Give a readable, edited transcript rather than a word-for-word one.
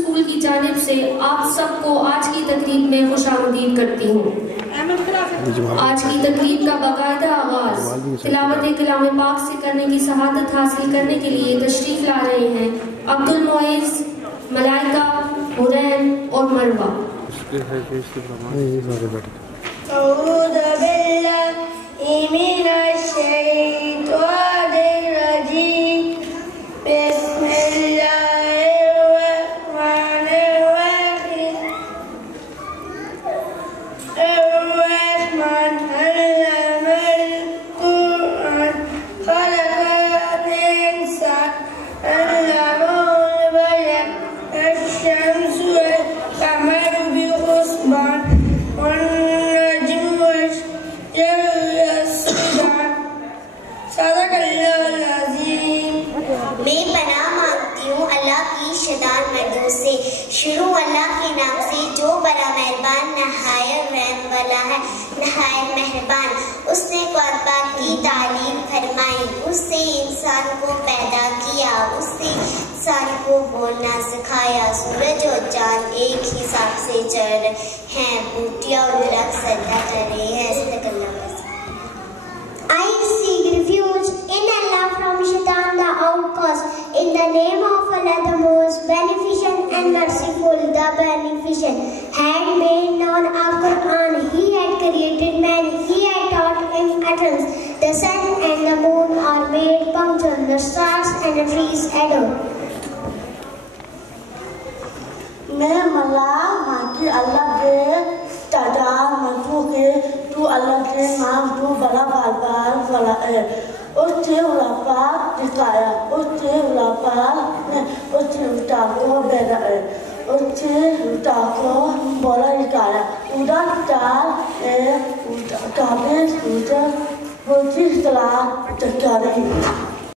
School की जानिब से आप सबको आज की तकरीब में खुशामदीद करती हूँ। आज की तकरीब का बाकायदा आगाज तिलावत कलाम पाक से करने की शहादत हासिल करने के लिए तशरीफ ला रहे हैं अब्दुल मोइज़, मलाइका, हुरैन और मरवा। मैं पनाह मांगती हूँ अल्लाह की शैतान मर्दों से। शुरू अल्लाह के नाम से जो बड़ा मेहरबान नहायत रहम वाला है, नहायत मेहरबान। उसने कुरान पाक की तालीम फरमाई, उससे इंसान को पैदा किया, उससे इंसान को बोलना सिखाया। सूरज और चांद एक हिसाब से चल रहे हैं, बूटियाँ और दरख्त सजदा कर रहे हैं। I seek refuge in Allah from Shaitan the outcast. In the name of Allah the most beneficent and merciful, the beneficent. Had made known our Quran, He had created man, He had taught him utterance. The sun and the moon are made punctual, the stars and the trees adore. मैं मला मांगती अल्लाह के तादाद मजबूत के तू अल्लाह के नाम तू बड़ा बार वाला है। उससे उलापा दिखाया, उससे उलापा ने उससे उठा को बैठा है, उससे उठा को बोला दिखाया। उधर चार है, उधर काबिल उधर वो जिस तरह दिखा रही।